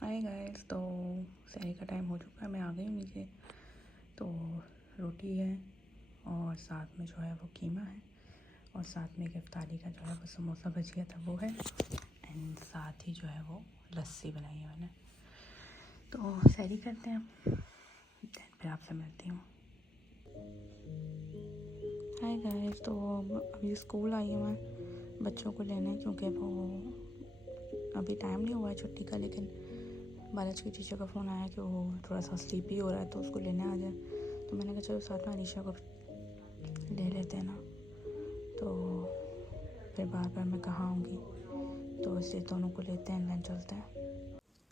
Hi guys, तो सहरी का टाइम हो चुका है। मैं आ गई हूँ नीचे। तो रोटी है और साथ में जो है वो कीमा है और साथ में इफ्तारी का जो है वो समोसा भजिया था वो है एंड साथ ही जो है वो लस्सी बनाई है मैंने। तो सहरी करते हैं, देन फिर आपसे मिलती हूँ। हाय गाइस, तो अभी स्कूल आई हूँ मैं बच्चों को लेने, क्योंकि वो अभी टाइम नहीं हुआ है छुट्टी का, लेकिन बालाज की टीचर का फ़ोन आया कि वो थोड़ा सा स्लीपी हो रहा है तो उसको लेने आ जाए। तो मैंने कहा चलो साथ में अनीशा को ले लेते हैं ना, तो फिर बार बार मैं कहाँ आऊँगी, तो इसलिए दोनों को लेते हैं देन चलते हैं।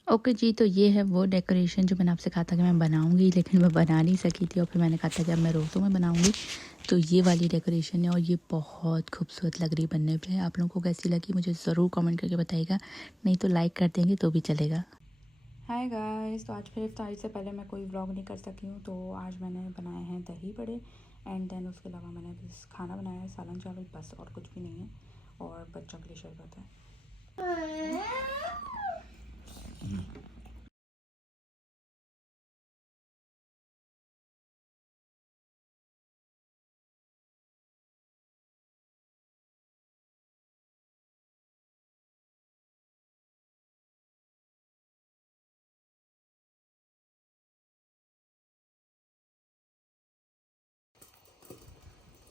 ओके जी, तो ये है वो डेकोरेशन जो मैंने आपसे कहा था कि मैं बनाऊंगी, लेकिन मैं बना नहीं सकी थी और फिर मैंने कहा था कि अब मैं रोज़ों में बनाऊंगी। तो ये वाली डेकोरेशन है और ये बहुत खूबसूरत लग रही बनने पे। आप लोगों को कैसी लगी मुझे ज़रूर कमेंट करके बताइएगा, नहीं तो लाइक कर देंगे तो भी चलेगा। हाय गाइस, तो आज फिर इफ्तारी से पहले मैं कोई व्लॉग नहीं कर सकी हूँ, तो आज मैंने बनाए हैं दही बड़े एंड देन उसके अलावा मैंने बस खाना बनाया है, सालन चावल, बस और कुछ भी नहीं है। और बच्चों के लिए शरबत है।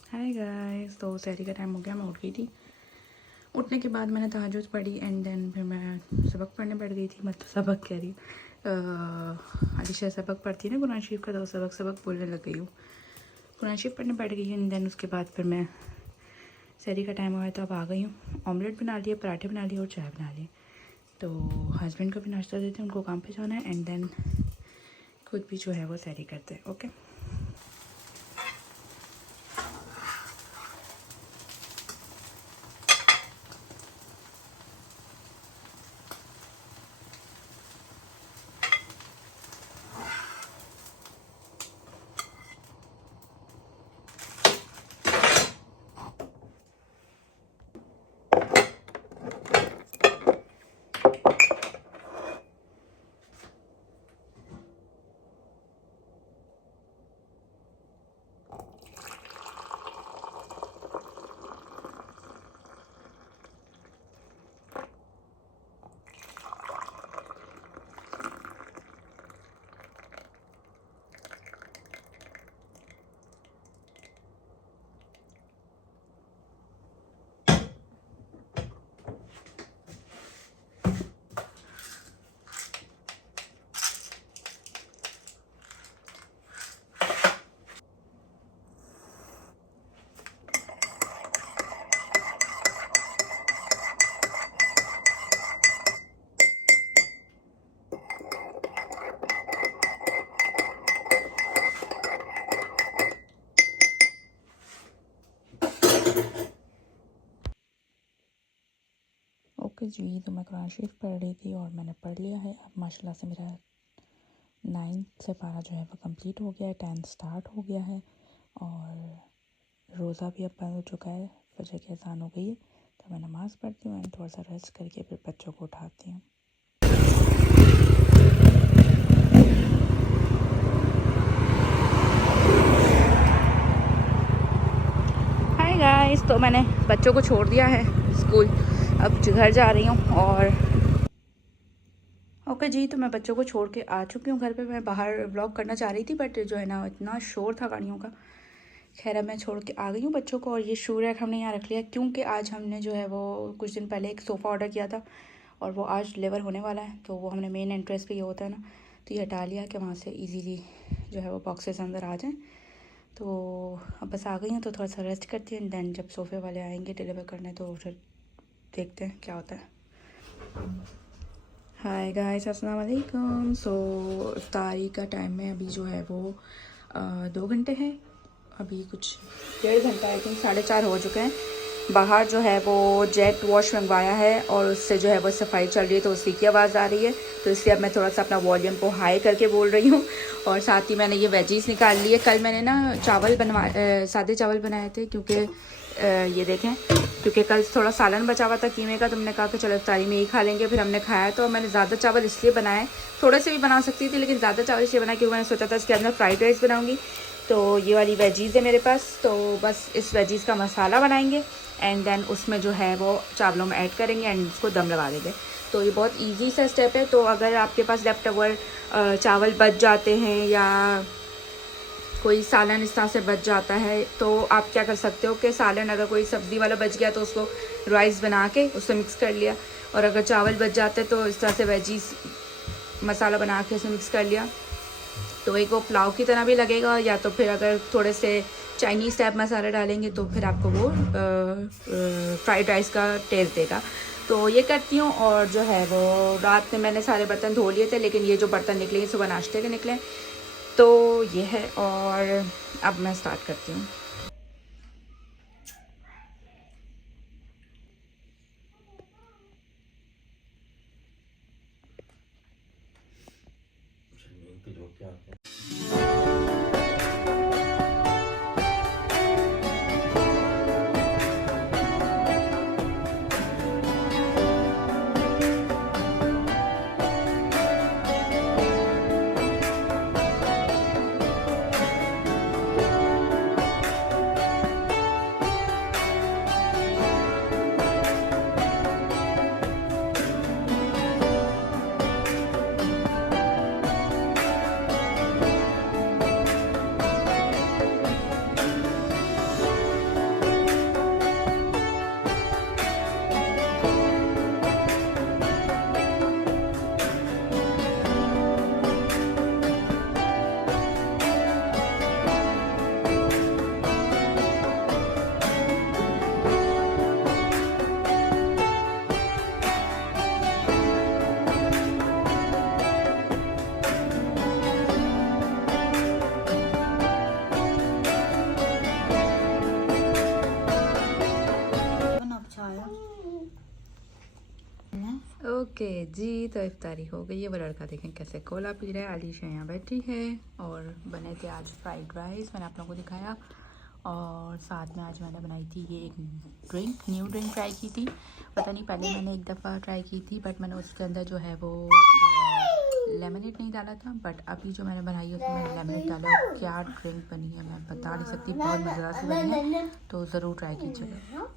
हाय गाइस, तो सहरी का टाइम हो गया, मैं उठ गई थी। उठने के बाद मैंने तहज्जुद पढ़ी एंड देन फिर मैं सबक पढ़ने बैठ गई थी। मतलब सबक कह रही अलीशा सबक पढ़ती है ना कुरान शरीफ का, तो सबक बोलने लग गई हूँ। कुरान शरीफ पढ़ने बैठ गई एंड देन उसके बाद फिर मैं सहरी का टाइम हुआ तो अब आ गई हूँ। ऑमलेट बना लिए, पराठे बना लिए और चाय बना ली। तो हस्बैंड को भी नाश्ता देते हैं, उनको काम पे जाना है एंड देन खुद भी जो है वो सहरी करते हैं। ओके, ओके जी, तो मैं कुरान शरीफ पढ़ रही थी और मैंने पढ़ लिया है। अब माशाल्लाह से मेरा 9 से पारा जो है वो कंप्लीट हो गया है, 10 स्टार्ट हो गया है और रोज़ा भी अब बंद हो चुका है। फजर की अज़ान हो गई है, तो मैं नमाज़ पढ़ती हूँ एंड थोड़ा सा रेस्ट करके फिर बच्चों को उठाती हूँ। हाय गाइस, तो मैंने बच्चों को छोड़ दिया है स्कूल, अब घर जा रही हूँ। और ओके जी, तो मैं बच्चों को छोड़ के आ चुकी हूँ घर पे। मैं बाहर व्लॉग करना चाह रही थी बट जो है ना इतना शोर था गाड़ियों का। खैर, अब मैं छोड़ के आ गई हूँ बच्चों को। और ये शू रैक हमने यहाँ रख लिया क्योंकि आज हमने जो है वो कुछ दिन पहले एक सोफ़ा ऑर्डर किया था और वो आज डिलीवर होने वाला है। तो वो हमने मेन एंट्रेंस पे ये होता है ना, तो ये हटा लिया कि वहाँ से इजीली जो है वो बॉक्सेस अंदर आ जाएँ। तो अब बस आ गई हूँ, तो थोड़ा सा रेस्ट करती हूँ देन जब सोफ़े वाले आएंगे डिलीवर करने तो फिर देखते हैं क्या होता है। हाय गाइस, अस्सलाम वालेकुम। सो इफ्तारी का टाइम में अभी जो है वो 2 घंटे हैं। अभी कुछ 1.5 घंटा, आई थिंक 4:30 हो चुके हैं। बाहर जो है वो जेट वॉश मंगवाया है और उससे जो है वो सफाई चल रही है, तो उसी की आवाज़ आ रही है। तो इसलिए अब मैं थोड़ा सा अपना वॉल्यूम को हाई करके बोल रही हूँ। और साथ ही मैंने ये वेजीज निकाल ली है। कल मैंने ना चावल सादे चावल बनाए थे, क्योंकि ये देखें, क्योंकि कल थोड़ा सालन बचा हुआ था कीमे का, तो हमने कहा कि चलो इफ्तारी में ही खा लेंगे। फिर हमने खाया, तो मैंने ज़्यादा चावल इसलिए बनाए, थोड़े से भी बना सकती थी लेकिन ज़्यादा चावल इसलिए बनाया क्योंकि मैंने सोचा था इसके अंदर फ्राइड राइस बनाऊँगी। तो ये वाली वेजीज़ है मेरे पास, तो बस इस वेजीज़ का मसाला बनाएंगे एंड देन उसमें जो है वो चावलों में ऐड करेंगे एंड उसको दम लगा देंगे। तो ये बहुत ईजी सा स्टेप है। तो अगर आपके पास लेफ्ट ओवर चावल बच जाते हैं या कोई सालन इस तरह से बच जाता है, तो आप क्या कर सकते हो कि सालन अगर कोई सब्ज़ी वाला बच गया तो उसको राइस बना के उससे मिक्स कर लिया, और अगर चावल बच जाते तो इस तरह से वेजीज मसाला बना के उसे मिक्स कर लिया, तो एक वो पुलाव की तरह भी लगेगा। या तो फिर अगर थोड़े से चाइनीज़ टाइप मसाले डालेंगे तो फिर आपको वो फ्राइड राइस का टेस्ट देगा। तो ये करती हूँ। और जो है वो रात में मैंने सारे बर्तन धो लिए थे, लेकिन ये जो बर्तन निकले सुबह नाश्ते के निकले, तो ये है। और अब मैं स्टार्ट करती हूँ। ओके जी, तो इफ्तारी हो गई है। वो लड़का देखें कैसे कोला पी रहा है। आलिशा यहाँ बैठी है और बने थे आज फ्राइड राइस, मैंने आप लोगों को दिखाया। और साथ में आज मैंने बनाई थी ये एक ड्रिंक, न्यू ड्रिंक ट्राई की थी। पता नहीं, पहले मैंने एक दफ़ा ट्राई की थी बट मैंने उसके अंदर जो है वो लेमनेड नहीं डाला था, बट अभी जो मैंने बनाई है उसमें मैंने लेमनेड डाला। और क्या ड्रिंक बनी है मैं बता नहीं सकती, बहुत मज़ेदार सी बनी है, तो ज़रूर ट्राई कीजिएगा।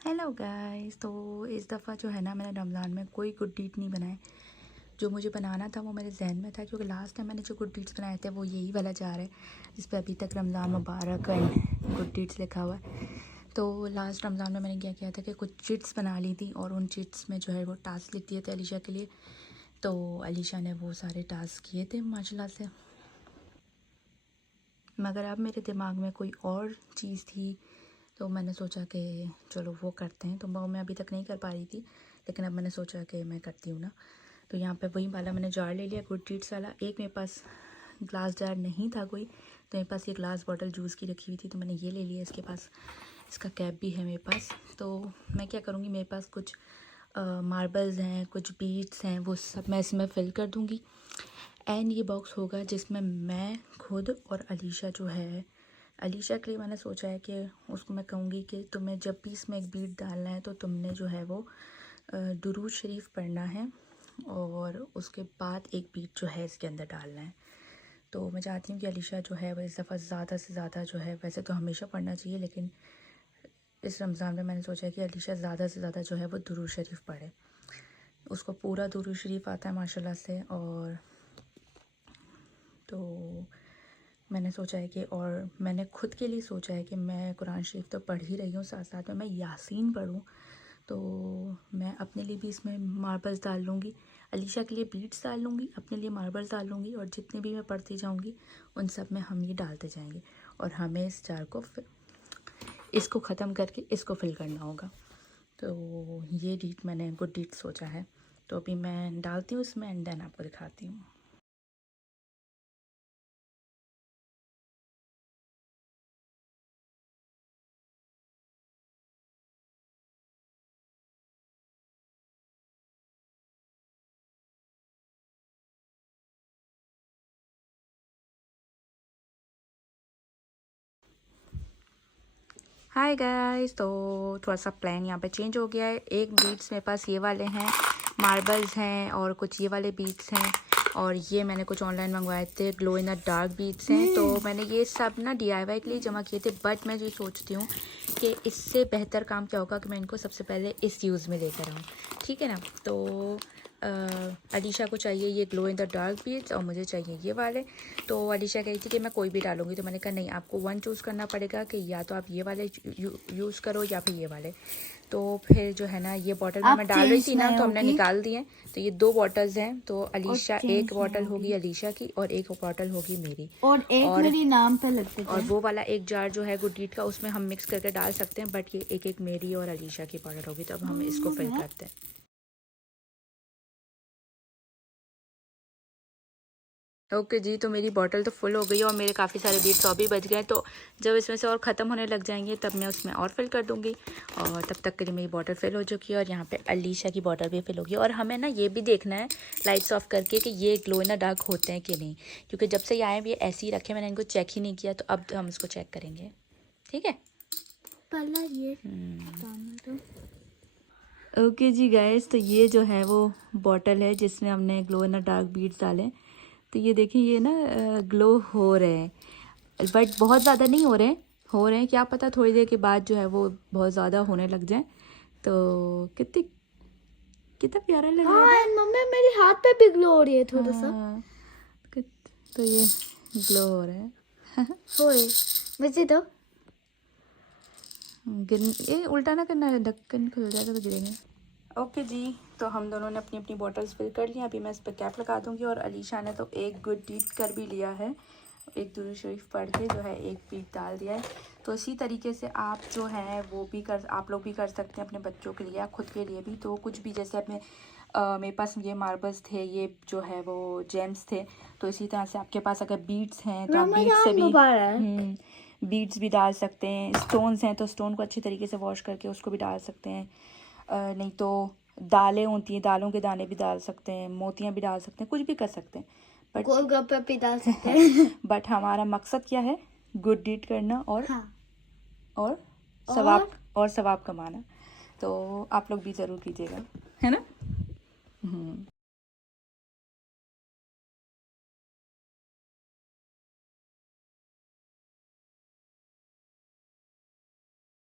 हेलो गाइस, तो इस दफ़ा जो है ना मैंने रमज़ान में कोई गुड डीड नहीं बनाए। जो मुझे बनाना था वो मेरे जहन में था, क्योंकि लास्ट टाइम मैंने जो गुड डीड्स बनाए थे वो यही वाला जार है जिस पे अभी तक रमज़ान मुबारक एंड गुड डीड्स लिखा हुआ है। तो लास्ट रमज़ान में मैंने क्या किया था कि कुछ चिट्स बना ली थी, और उन चिट्स में जो है वो टास्क लिख दिए थे अलीशा के लिए। तो अलीशा ने वो सारे टास्क किए थे माशाल्लाह से, मगर अब मेरे दिमाग में कोई और चीज़ थी, तो मैंने सोचा कि चलो वो करते हैं। तो वो मैं अभी तक नहीं कर पा रही थी, लेकिन अब मैंने सोचा कि मैं करती हूँ ना। तो यहाँ पे वही वाला मैंने जार ले लिया, गुड डीड्स वाला। एक मेरे पास ग्लास जार नहीं था कोई, तो मेरे पास ये ग्लास बॉटल जूस की रखी हुई थी, तो मैंने ये ले लिया। इसके पास इसका कैप भी है मेरे पास। तो मैं क्या करूँगी, मेरे पास कुछ मार्बल्स हैं, कुछ बीड्स हैं, वो सब मैं इसमें फ़िल कर दूँगी। एंड ये बॉक्स होगा जिसमें मैं खुद और अलीशा जो है, अलीशा के लिए मैंने सोचा है कि उसको मैं कहूँगी कि तुम्हें जब भी इसमें एक बीट डालना है तो तुमने जो है वो दुरूद शरीफ पढ़ना है, और उसके बाद एक बीट जो है इसके अंदर डालना है। तो मैं चाहती हूँ कि अलीशा जो है वो इस दफ़ा ज़्यादा से ज़्यादा जो है, वैसे तो हमेशा पढ़ना चाहिए, लेकिन इस रमज़ान में मैंने सोचा है कि अलीशा ज़्यादा से ज़्यादा जो है वो दुरूद शरीफ पढ़े। उसको पूरा दुरूद शरीफ आता है माशाल्लाह से। और तो मैंने सोचा है कि, और मैंने खुद के लिए सोचा है कि मैं कुरान शरीफ तो पढ़ ही रही हूँ, साथ साथ में मैं यासीन पढ़ूँ। तो मैं अपने लिए भी इसमें मार्बल्स डाल लूँगी, अलीशा के लिए बीट्स डाल लूँगी, अपने लिए मार्बल्स डाल लूँगी, और जितने भी मैं पढ़ती जाऊँगी उन सब में हम ये डालते जाएंगे, और हमें इस जार को इसको ख़त्म करके इसको फिल करना होगा। तो ये डीट मैंने गुड डीट सोचा है। तो अभी मैं डालती हूँ इसमें एंड देन आपको दिखाती हूँ। हाय गाइस, तो थोड़ा सा प्लान यहाँ पे चेंज हो गया है। एक बीट्स मेरे पास ये वाले हैं, मार्बल्स हैं, और कुछ ये वाले बीट्स हैं, और ये मैंने कुछ ऑनलाइन मंगवाए थे, glow in the dark beads हैं। तो मैंने ये सब ना DIY के लिए जमा किए थे, बट मैं जो सोचती हूँ कि इससे बेहतर काम क्या होगा कि मैं इनको सबसे पहले इस यूज़ में लेकर आऊँ, ठीक है ना। तो अलीशा को चाहिए ये glow in the dark beads और मुझे चाहिए ये वाले। तो अलीशा कही थी कि मैं कोई भी डालूंगी, तो मैंने कहा नहीं, आपको वन चूज़ करना पड़ेगा कि या तो आप ये वाले यूज़ करो या फिर ये वाले। तो फिर जो है ना, ये बॉटल में मैं डाल रही थी ना, तो हमने निकाल दिए। तो ये 2 बॉटल्स हैं, तो अलीशा एक बॉटल होगी अलीशा की और एक बॉटल होगी मेरी, और एक मेरी नाम पे लगते थे। और वो वाला एक जार जो है गुड डीड का, उसमें हम मिक्स करके डाल सकते हैं, बट ये एक एक मेरी और अलीशा की बॉटल होगी। तो अब हम इसको फिल करते हैं। ओके जी, तो मेरी बॉटल तो फुल हो गई है और मेरे काफ़ी सारे बीट्स और भी बच गए। तो जब इसमें से और ख़त्म होने लग जाएंगे तब मैं उसमें और फिल कर दूंगी, और तब तक के लिए मेरी बॉटल फिल हो चुकी है। और यहाँ पे अलीशा की बॉटल भी फिल होगी। और हमें ना ये भी देखना है लाइट्स ऑफ करके कि ये ग्लो इन द डार्क होते हैं कि नहीं, क्योंकि जब से ये आए ये ऐसे ही रखे, मैंने इनको चेक ही नहीं किया। तो अब हम इसको चेक करेंगे, ठीक है। पहला ये ओके जी गाइस, तो ये जो है वो बॉटल है जिसमें हमने glow in the dark beads डाले। तो ये देखिए, ये ना ग्लो हो रहे हैं, बट बहुत ज़्यादा नहीं हो रहे हैं। क्या पता थोड़ी देर के बाद जो है वो बहुत ज़्यादा होने लग जाए। तो कितना प्यारा लग रहा है। हाँ मम्मी, मेरे हाथ पे भी ग्लो हो रही है थोड़ा सा। हाँ, तो ये ग्लो हो रहा है। होए वैसे तो ये उल्टा ना करना, ढक्कन खुल जाएगा तो गिरेंगे। ओके जी, तो हम दोनों ने अपनी अपनी बॉटल्स फिल कर ली। अभी मैं इस पर कैप लगा दूंगी। और अलीशा ने तो एक गुड डीड कर भी लिया है, एक दुरूद शरीफ पढ़ के जो है एक बीट डाल दिया है। तो इसी तरीके से आप जो है वो भी आप लोग भी कर सकते हैं अपने बच्चों के लिए या खुद के लिए भी। तो कुछ भी, जैसे अपने मेरे पास ये मार्बल्स थे, ये जो है वो जेम्स थे, तो इसी तरह से आपके पास अगर बीड्स हैं तो आप बीड्स से भी बीड्स भी डाल सकते हैं। स्टोन्स हैं तो स्टोन को अच्छी तरीके से वॉश करके उसको भी डाल सकते हैं। नहीं तो दालें होती हैं, दालों के दाने भी डाल सकते हैं, मोतियाँ भी डाल सकते हैं, कुछ भी कर सकते हैं। बट गोलगप्पे भी डाल सकते हैं। बट हमारा मकसद क्या है? गुड डीड करना और हाँ। और सवाब कमाना। तो आप लोग भी ज़रूर कीजिएगा, है ना।